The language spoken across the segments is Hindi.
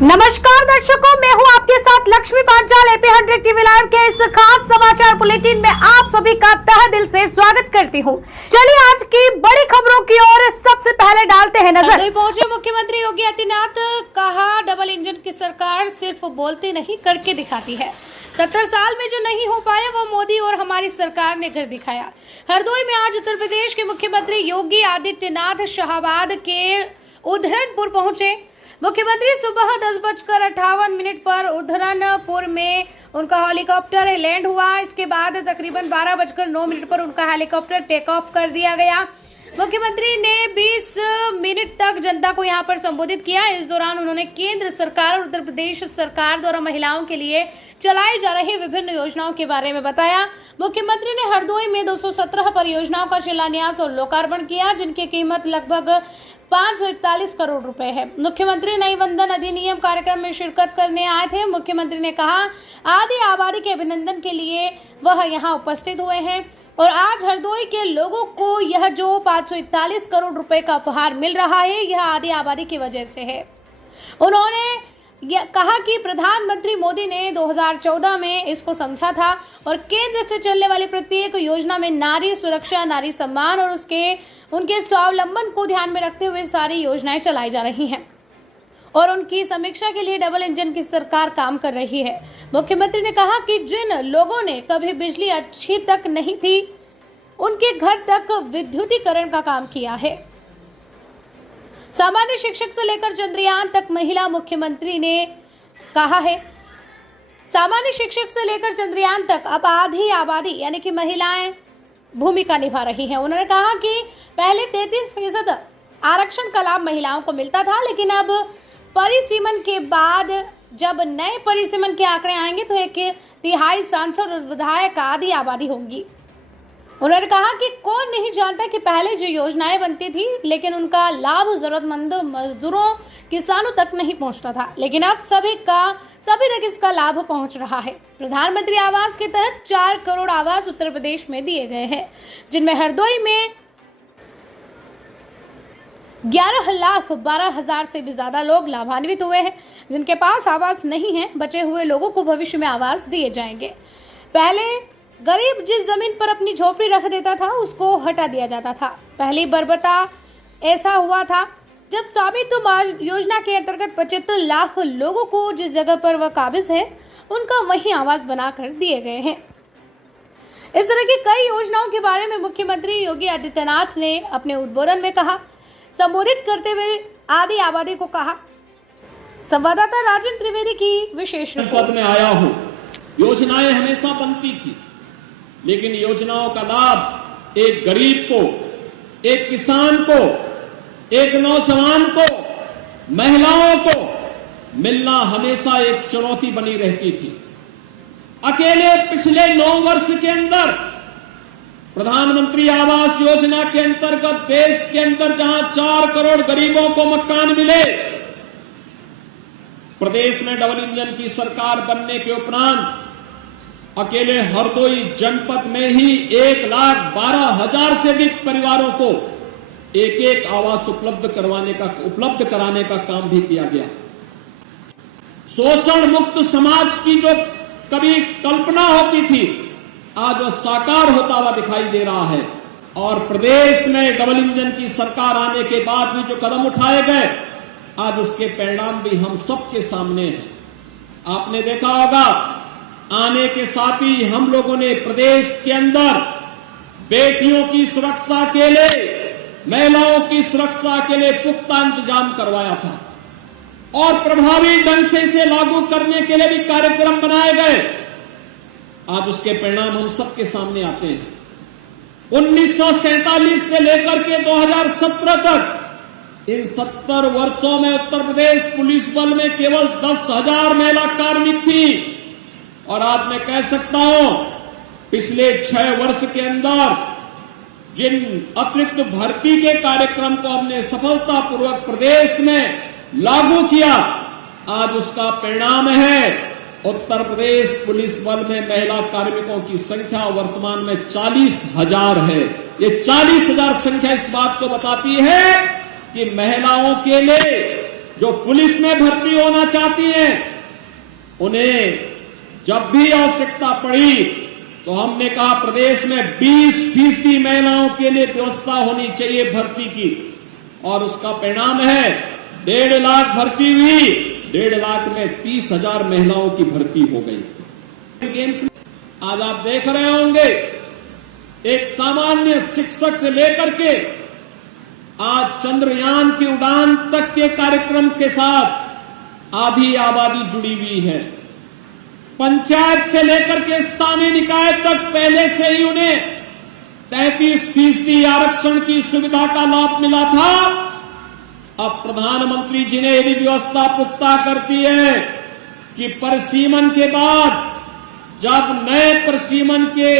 नमस्कार दर्शकों, मैं हूं आपके साथ Lakshmi Panchal. AP 100 TV live के इस खास समाचार बुलेटिन में आप सभी का तहे दिल से स्वागत करती हूं। चलिए आज की बड़ी खबरों की ओर सबसे पहले डालते हैं नजर। पहुंचे मुख्यमंत्री योगी आदित्यनाथ, कहा डबल इंजन की सरकार सिर्फ बोलती नहीं करके दिखाती है। 70 साल में जो नहीं हो पाया वो मोदी और हमारी सरकार ने कर दिखाया। हरदोई में आज उत्तर प्रदेश के मुख्यमंत्री योगी आदित्यनाथ शाहबाद के उधरनपुर पहुंचे। मुख्यमंत्री सुबह 10:58 पर उधरनपुर में उनका हेलीकॉप्टर लैंड हुआ। इसके बाद तकरीबन 12:09 पर उनका हेलीकॉप्टर टेक ऑफ कर दिया गया। मुख्यमंत्री ने 20 मिनट तक जनता को यहां पर संबोधित किया। इस दौरान उन्होंने केंद्र सरकार और उत्तर प्रदेश सरकार द्वारा महिलाओं के लिए चलाई जा रही विभिन्न योजनाओं के बारे में बताया। मुख्यमंत्री ने हरदोई में 217 परियोजनाओं का शिलान्यास और लोकार्पण किया, जिनकी कीमत लगभग 541 करोड़ रुपए है। मुख्यमंत्री नई वंदन अधिनियम कार्यक्रम में शिरकत करने आए थे। मुख्यमंत्री ने कहा आदि आबादी के अभिनंदन के लिए वह यहां उपस्थित हुए हैं और आज हरदोई के लोगों को यह जो 541 करोड़ रुपए का उपहार मिल रहा है, यह आदि आबादी की वजह से है। उन्होंने कहा कि प्रधानमंत्री मोदी ने 2014 में इसको समझा था और केंद्र से चलने वाली प्रत्येक योजना में नारी सुरक्षा, नारी सम्मान और उनके स्वावलंबन को ध्यान में रखते हुए सारी योजनाएं चलाई जा रही हैं और उनकी समीक्षा के लिए डबल इंजन की सरकार काम कर रही है। मुख्यमंत्री ने कहा कि जिन लोगों ने कभी बिजली अच्छी तक नहीं थी, उनके घर तक विद्युतीकरण का काम किया है। सामान्य शिक्षक से लेकर चंद्रयान तक महिला, मुख्यमंत्री ने कहा है सामान्य शिक्षक से लेकर चंद्रयान तक अब आधी आबादी यानी कि महिलाएं भूमिका निभा रही हैं। उन्होंने कहा कि पहले 33% आरक्षण का लाभ महिलाओं को मिलता था, लेकिन अब परिसीमन के बाद जब नए परिसीमन के आंकड़े आएंगे तो 1/3 सांसद और विधायक आदि आबादी होंगी। उन्होंने कहा कि कौन नहीं जानता कि पहले जो योजनाएं बनती थी लेकिन उनका लाभ जरूरतमंद मजदूरों, किसानों तक नहीं पहुंचता था, लेकिन अब सभी तक इसका लाभ पहुंच रहा है। प्रधानमंत्री आवास के तहत 4 करोड़ आवास उत्तर प्रदेश में दिए गए हैं, जिनमें हरदोई में 11,12,000 से भी ज्यादा लोग लाभान्वित हुए हैं। जिनके पास आवास नहीं है, बचे हुए लोगों को भविष्य में आवास दिए जाएंगे। पहले गरीब जिस जमीन पर अपनी झोपड़ी रख देता था, उसको हटा दिया जाता था। पहली बर्बता ऐसा हुआ था जब स्वामित्व योजना के अंतर्गत 75 लाख लोगों को जिस जगह पर वह काबिज है, उनका वहीं आवास बनाकर दिए गए हैं। इस तरह की कई योजनाओं के बारे में मुख्यमंत्री योगी आदित्यनाथ ने अपने उद्बोधन में कहा। संबोधित करते हुए आदि आबादी को कहा। संवाददाता राजन त्रिवेदी की विशेष रिपोर्ट। पद में आया हूं, योजनाएं हमेशा बनती थी, लेकिन योजनाओं का लाभ एक गरीब को, एक किसान को, एक नौजवान को, महिलाओं को मिलना हमेशा एक चुनौती बनी रहती थी। अकेले पिछले 9 वर्ष के अंदर प्रधानमंत्री आवास योजना के अंतर्गत देश के अंदर जहां 4 करोड़ गरीबों को मकान मिले, प्रदेश में डबल इंजन की सरकार बनने के उपरांत अकेले हरदोई जनपद में ही 1,12,000 से अधिक परिवारों को एक आवास उपलब्ध कराने का काम भी किया गया। शोषण मुक्त समाज की जो कभी कल्पना होती थी, आज वह साकार होता हुआ दिखाई दे रहा है। और प्रदेश में डबल इंजन की सरकार आने के बाद भी जो कदम उठाए गए, आज उसके परिणाम भी हम सबके सामने हैं। आपने देखा होगा, आने के साथ ही हम लोगों ने प्रदेश के अंदर बेटियों की सुरक्षा के लिए, महिलाओं की सुरक्षा के लिए पुख्ता इंतजाम करवाया था और प्रभावी ढंग से इसे लागू करने के लिए भी कार्यक्रम बनाए गए। आज उसके परिणाम हम सबके सामने आते हैं। 1947 से लेकर के 2017 तक इन 70 वर्षों में उत्तर प्रदेश पुलिस बल में केवल 10,000 महिला कार्मिक थी और आज मैं कह सकता हूं पिछले 6 वर्ष के अंदर जिन अतिरिक्त भर्ती के कार्यक्रम को हमने सफलतापूर्वक प्रदेश में लागू किया, आज उसका परिणाम है उत्तर प्रदेश पुलिस बल में महिला कार्मिकों की संख्या वर्तमान में 40,000 है। ये 40,000 संख्या इस बात को बताती है कि महिलाओं के लिए जो पुलिस में भर्ती होना चाहती हैं, उन्हें जब भी आवश्यकता पड़ी तो हमने कहा प्रदेश में 20% महिलाओं के लिए व्यवस्था होनी चाहिए भर्ती की, और उसका परिणाम है 1.5 लाख भर्ती हुई। 1.5 लाख में 30,000 महिलाओं की भर्ती हो गई। गेम्स में आज आप देख रहे होंगे, एक सामान्य शिक्षक से लेकर के आज चंद्रयान की उड़ान तक के कार्यक्रम के साथ आधी आबादी जुड़ी हुई है। पंचायत से लेकर के स्थानीय निकाय तक पहले से ही उन्हें 33% आरक्षण की सुविधा का लाभ मिला था। अब प्रधानमंत्री जी ने यदि व्यवस्था पुख्ता करती है कि परिसीमन के बाद जब नए परिसीमन के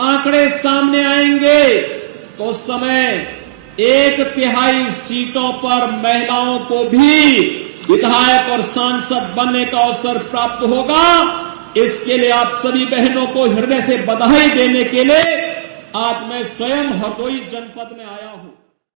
आंकड़े सामने आएंगे तो उस समय 1/3 सीटों पर महिलाओं को भी विधायक और सांसद बनने का अवसर प्राप्त होगा। इसके लिए आप सभी बहनों को हृदय से बधाई देने के लिए आज मैं स्वयं हरदोई जनपद में आया हूं।